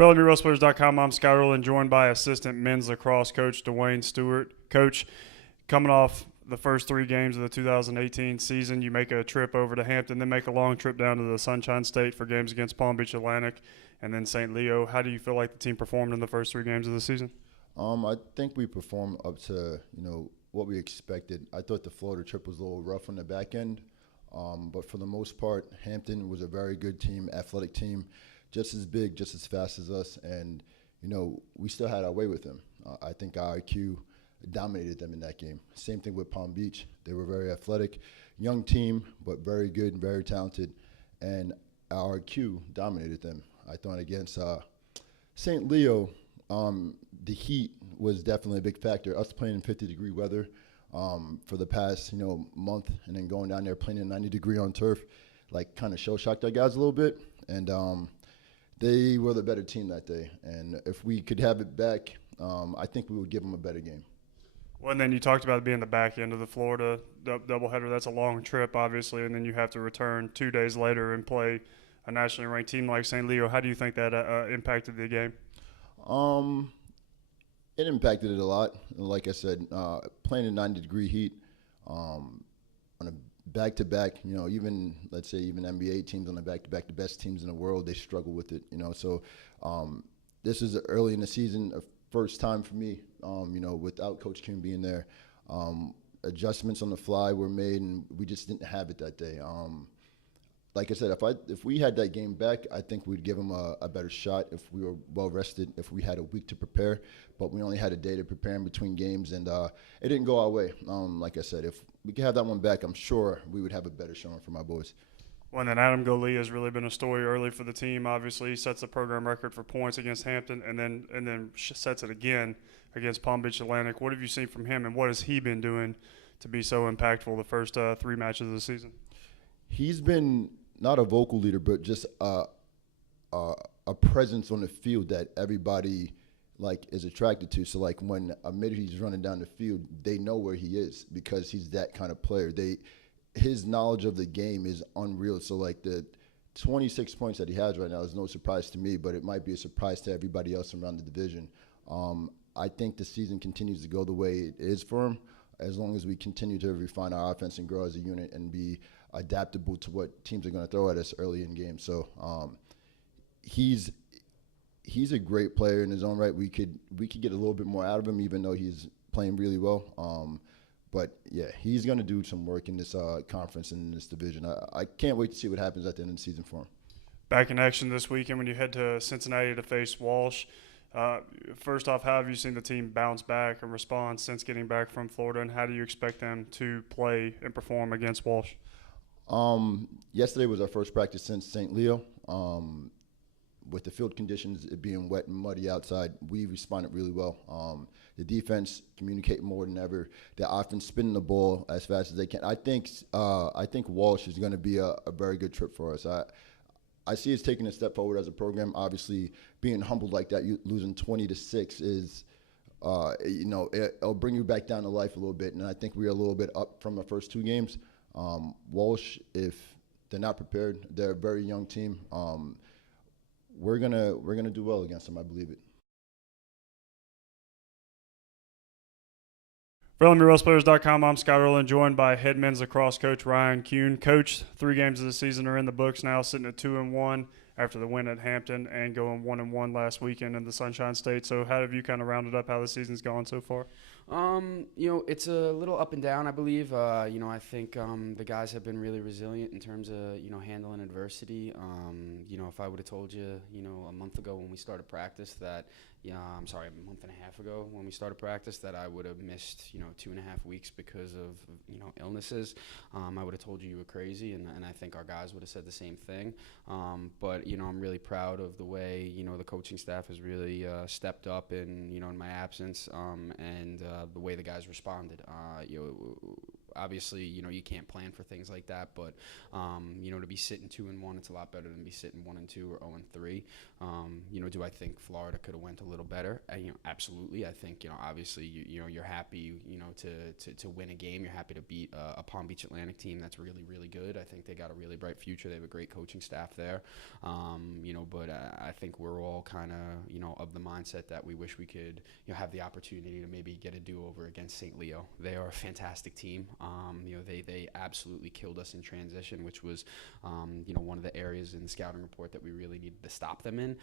FellowMeWrestlers.com. I'm Scott Rowland, joined by assistant men's lacrosse coach Dwayne Stewart. Coach, coming off the first 3 games of the 2018 season, you make a trip over to Hampton, then make a long trip down to the Sunshine State for games against Palm Beach Atlantic and then St. Leo. How do you feel like the team performed in the first 3 games of the season? I think we performed up to what we expected. I thought the Florida trip was a little rough on the back end, but for the most part, Hampton was a very good team, athletic team, just as big, just as fast as us, and we still had our way with them. I think our IQ dominated them in that game. Same thing with Palm Beach. They were very athletic, young team, but very good and very talented, and our IQ dominated them. I thought against St. Leo, the heat was definitely a big factor. Us playing in 50-degree weather for the past month, and then going down there playing in 90-degree on turf, kind of show-shocked our guys a little bit, and they were the better team that day. And if we could have it back, I think we would give them a better game. Well, and then you talked about it being the back end of the Florida doubleheader. That's a long trip, obviously, and then you have to return 2 days later and play a nationally ranked team like St. Leo. How do you think that impacted the game? It impacted it a lot. Like I said, playing in 90-degree heat on a back-to-back, even let's say even NBA teams on the back-to-back, the best teams in the world, they struggle with it. So this is early in the season, a first time for me. Without Coach Kim being there, adjustments on the fly were made, and we just didn't have it that day. Like I said, if we had that game back, I think we'd give them a better shot if we were well rested, if we had a week to prepare. But we only had a day to prepare in between games, and it didn't go our way. Like I said, if we could have that one back, I'm sure we would have a better showing for my boys. Well, and then Adam Golee has really been a story early for the team. Obviously, he sets the program record for points against Hampton, and then sets it again against Palm Beach Atlantic. What have you seen from him, and what has he been doing to be so impactful the first 3 matches of the season? He's been not a vocal leader, but just a presence on the field that everybody is attracted to. So when a mid he's running down the field, they know where he is because he's that kind of player. His knowledge of the game is unreal. So the 26 points that he has right now is no surprise to me, but it might be a surprise to everybody else around the division. I think the season continues to go the way it is for him, as long as we continue to refine our offense and grow as a unit and be adaptable to what teams are going to throw at us early in games. So he's a great player in his own right. We could get a little bit more out of him, even though he's playing really well. But yeah, he's going to do some work in this conference and in this division. I can't wait to see what happens at the end of the season for him. Back in action this weekend when you head to Cincinnati to face Walsh. First off, how have you seen the team bounce back and respond since getting back from Florida, and how do you expect them to play and perform against Walsh? Yesterday was our first practice since St. Leo. With the field conditions, it being wet and muddy outside, we responded really well. The defense communicating more than ever. The offense spinning the ball as fast as they can. I think Walsh is going to be a very good trip for us. I see us taking a step forward as a program. Obviously, being humbled like that, losing 20-6 is, it'll bring you back down to life a little bit. And I think we are a little bit up from the first 2 games. Walsh, if they're not prepared, they're a very young team. We're gonna do well against them. I believe it. FellowMeWrestlers.com. I'm Scott Rowland, joined by head men's lacrosse coach Ryan Kuhn. Coach, 3 games of the season are in the books now, sitting at 2-1 after the win at Hampton and going 1-1 last weekend in the Sunshine State. So how have you kind of rounded up how the season's gone so far? It's a little up and down, I believe. I think the guys have been really resilient in terms of, handling adversity. If I would have told you, a month ago when we started practice that, a month and a half ago when we started practice that I would have missed, 2.5 weeks because of, illnesses, I would have told you were crazy, and I think our guys would have said the same thing. But I'm really proud of the way, the coaching staff has really stepped up in my absence, and the way the guys responded. Obviously, you can't plan for things like that, but to be sitting 2-1, it's a lot better than be sitting 1-2 or 0-3. Do I think Florida could have went a little better? Absolutely. I think obviously you're happy to win a game. You're happy to beat a Palm Beach Atlantic team that's really, really good. I think they got a really bright future. They have a great coaching staff there. But I think we're all kind of the mindset that we wish we could have the opportunity to maybe get a do-over against St. Leo. They are a fantastic team. They absolutely killed us in transition, which was one of the areas in the scouting report that we really needed to stop them in.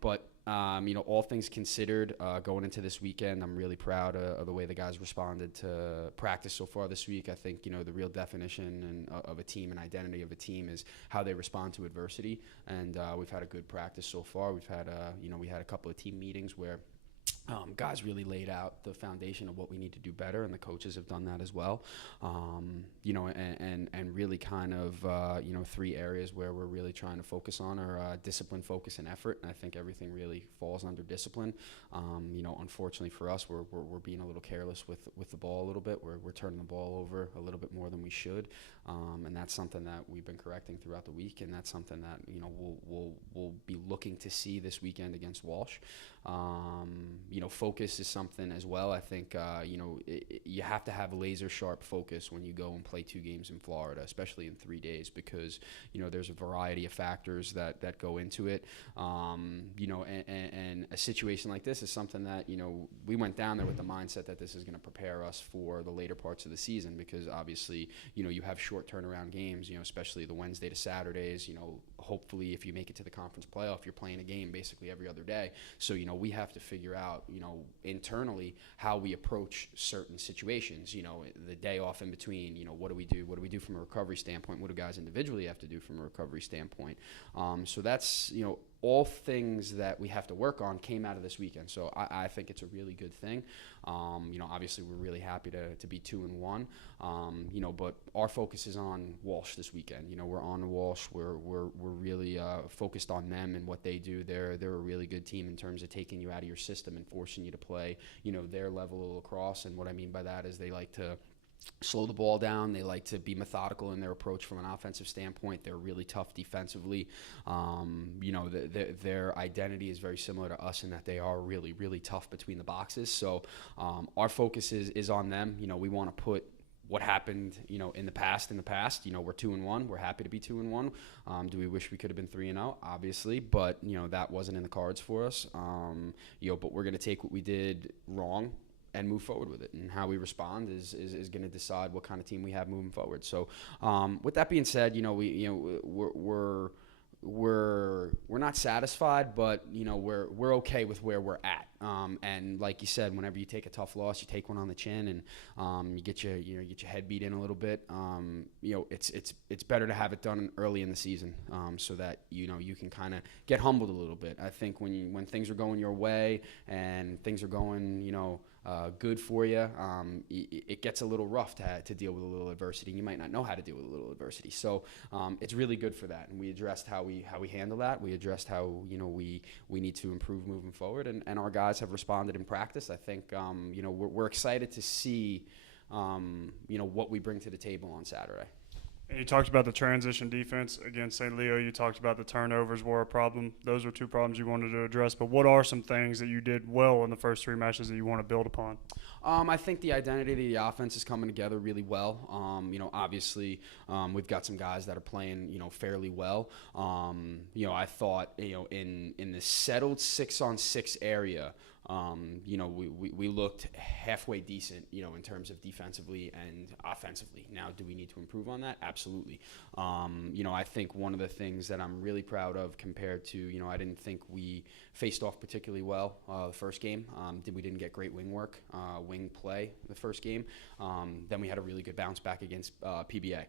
But all things considered, going into this weekend, I'm really proud of the way the guys responded to practice so far this week. I think the real definition of a team and identity of a team is how they respond to adversity. And we've had a good practice so far. We've had we had a couple of team meetings where guys really laid out the foundation of what we need to do better, and the coaches have done that as well. And really kind of, 3 areas where we're really trying to focus on are discipline, focus, and effort. And I think everything really falls under discipline. Unfortunately for us, we're being a little careless with the ball a little bit. We're turning the ball over a little bit more than we should. And that's something that we've been correcting throughout the week, and that's something that, we'll be looking to see this weekend against Walsh. Focus is something as well. I think, you have to have laser sharp focus when you go and play 2 games in Florida, especially in 3 days, because, there's a variety of factors that go into it. And a situation like this is something that, we went down there with the mindset that this is going to prepare us for the later parts of the season, because obviously, you have short turnaround games, especially the Wednesday to Saturdays. Hopefully if you make it to the conference playoff, you're playing a game basically every other day. So, we have to figure out, internally how we approach certain situations, the day off in between, what do we do? What do we do from a recovery standpoint? What do guys individually have to do from a recovery standpoint? So that's, all things that we have to work on came out of this weekend. So I think it's a really good thing. Obviously we're really happy to be 2-1, but our focus is on Walsh this weekend. We're on Walsh. We're really focused on them and what they do. They're a really good team in terms of taking you out of your system and forcing you to play, their level of lacrosse. And what I mean by that is they like to slow the ball down. They like to be methodical in their approach from an offensive standpoint. They're really tough defensively. Their identity is very similar to us in that they are really, really tough between the boxes. So our focus is on them. We want to put what happened, in the past. We're 2-1. We're happy to be 2-1. Do we wish we could have been 3-0? Obviously, but that wasn't in the cards for us. But we're going to take what we did wrong and move forward with it, and how we respond is going to decide what kind of team we have moving forward. So, with that being said, we're not satisfied, but we're okay with where we're at. And like you said, whenever you take a tough loss, you take one on the chin, and you get your head beat in a little bit. It's better to have it done early in the season, so that you can kind of get humbled a little bit. I think when things are going your way and things are going good for you, it gets a little rough to deal with a little adversity. You might not know how to deal with a little adversity, so it's really good for that. And we addressed how we handle that. We addressed how we need to improve moving forward, and our guys have responded in practice. I think we're excited to see what we bring to the table on Saturday. And you talked about the transition defense against St. Leo. You talked about the turnovers were a problem. Those were 2 problems you wanted to address. But what are some things that you did well in the first 3 matches that you want to build upon? I think the identity of the offense is coming together really well. Obviously, we've got some guys that are playing, fairly well. I thought, in the settled 6-on-6 area, we looked halfway decent, in terms of defensively and offensively. Now, do we need to improve on that? Absolutely. I think one of the things that I'm really proud of compared to, I didn't think we faced off particularly well the first game. We didn't get great wing work, wing play the first game. Then we had a really good bounce back against PBA.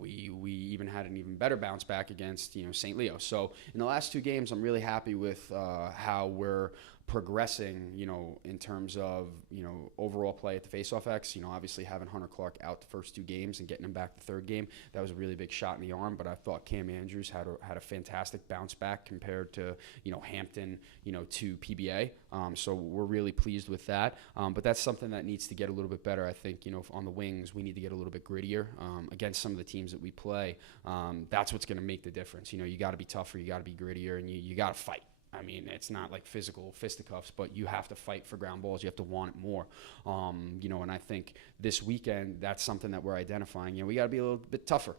We even had an even better bounce back against St. Leo. So in the last 2 games, I'm really happy with how we're progressing, in terms of, overall play at the faceoff X. Obviously having Hunter Clark out the first 2 games and getting him back the third game, that was a really big shot in the arm. But I thought Cam Andrews had a fantastic bounce back compared to, Hampton, to PBA. So we're really pleased with that. But that's something that needs to get a little bit better. I think, on the wings, we need to get a little bit grittier against some of the teams that we play. That's what's going to make the difference. You got to be tougher, you got to be grittier, and you got to fight. I mean, it's not like physical fisticuffs, but you have to fight for ground balls. You have to want it more. And I think this weekend, that's something that we're identifying. We got to be a little bit tougher.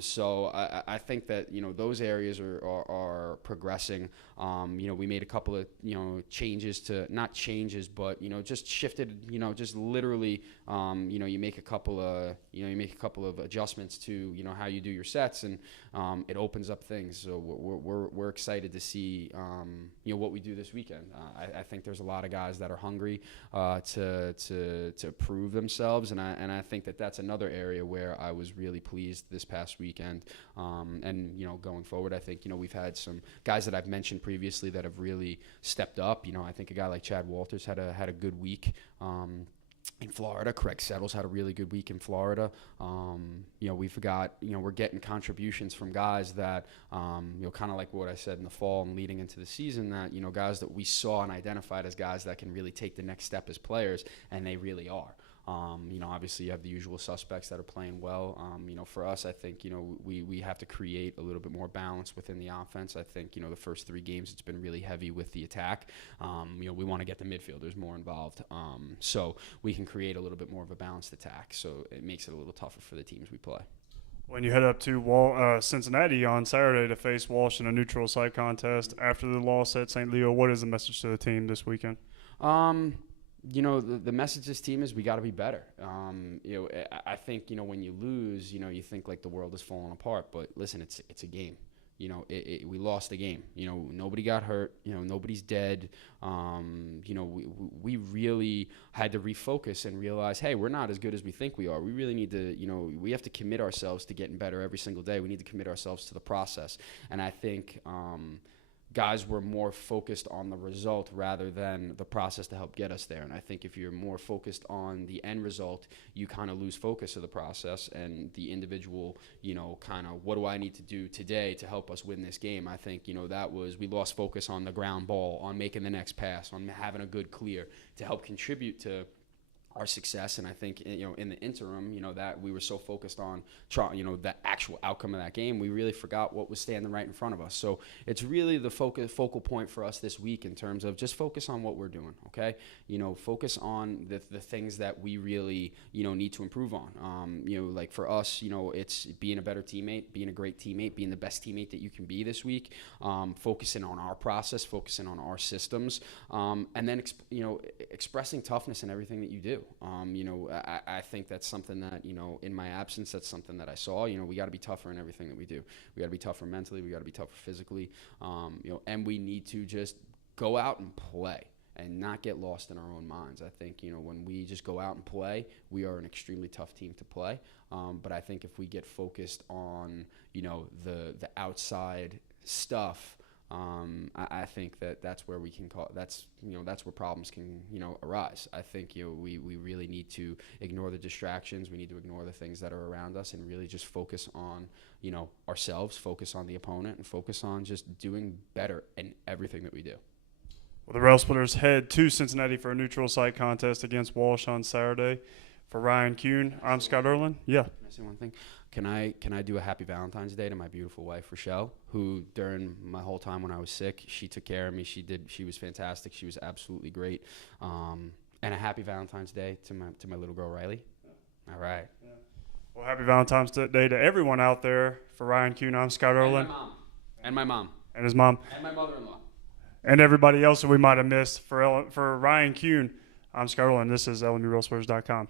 So I think that, those areas are progressing. We made a couple of, changes not changes, but, just shifted, just literally, you make a couple of adjustments to, how you do your sets, and it opens up things. So we're excited to see, what we do this weekend. I think there's a lot of guys that are hungry to prove themselves, and I think that that's another area where I was really pleased this past weekend. And going forward, I think we've had some guys that I've mentioned previously that have really stepped up. I think a guy like Chad Walters had a good week in Florida. Craig Settles had a really good week in Florida. We're getting contributions from guys that, kind of like what I said in the fall and leading into the season, that, guys that we saw and identified as guys that can really take the next step as players, and they really are. Obviously you have the usual suspects that are playing well. For us, I think, we have to create a little bit more balance within the offense. I think, the first 3 games, it's been really heavy with the attack. We want to get the midfielders more involved. So we can create a little bit more of a balanced attack. So it makes it a little tougher for the teams we play. When you head up to Cincinnati on Saturday to face Walsh in a neutral site contest after the loss at St. Leo, what is the message to the team this weekend? The message to this team is we got to be better. I think, when you lose, you think like the world is falling apart. But listen, it's a game. We lost the game. Nobody got hurt. Nobody's dead. We really had to refocus and realize, hey, we're not as good as we think we are. We really need to, we have to commit ourselves to getting better every single day. We need to commit ourselves to the process. And I think guys were more focused on the result rather than the process to help get us there. And I think if you're more focused on the end result, you kind of lose focus of the process and the individual, kind of what do I need to do today to help us win this game. I think, we lost focus on the ground ball, on making the next pass, on having a good clear to help contribute to our success. And I think, in the interim, that we were so focused on the actual outcome of that game, we really forgot what was standing right in front of us. So it's really the focal point for us this week in terms of just focus on what we're doing. Okay. Focus on the things that we really, need to improve on. Like for us, it's being a better teammate, being a great teammate, being the best teammate that you can be this week, focusing on our process, focusing on our systems, and then, expressing toughness in everything that you do. I think that's something that, in my absence, that's something that I saw. We got to be tougher in everything that we do. We got to be tougher mentally. We got to be tougher physically. And we need to just go out and play and not get lost in our own minds. I think, when we just go out and play, we are an extremely tough team to play. But I think if we get focused on, the outside stuff, I think that's where we can that's where problems can, arise. I think, we really need to ignore the distractions. We need to ignore the things that are around us and really just focus on, ourselves, focus on the opponent, and focus on just doing better in everything that we do. Well, the Rail Splitters head to Cincinnati for a neutral site contest against Walsh on Saturday. For Ryan Kuhn, I'm Scott Erlin. Yeah. Can I say one thing? Can I do a happy Valentine's Day to my beautiful wife, Rochelle, who during my whole time when I was sick, she took care of me. She was fantastic. She was absolutely great. And a happy Valentine's Day to my little girl, Riley. Yeah. All right. Yeah. Well, happy Valentine's Day to everyone out there. For Ryan Kuhn, I'm Scott Erlin. And my mom. And his mom. And my mother-in-law. And everybody else that we might have missed. For Ryan Kuhn, I'm Scott Erlin. This is LMURailSplitters.com.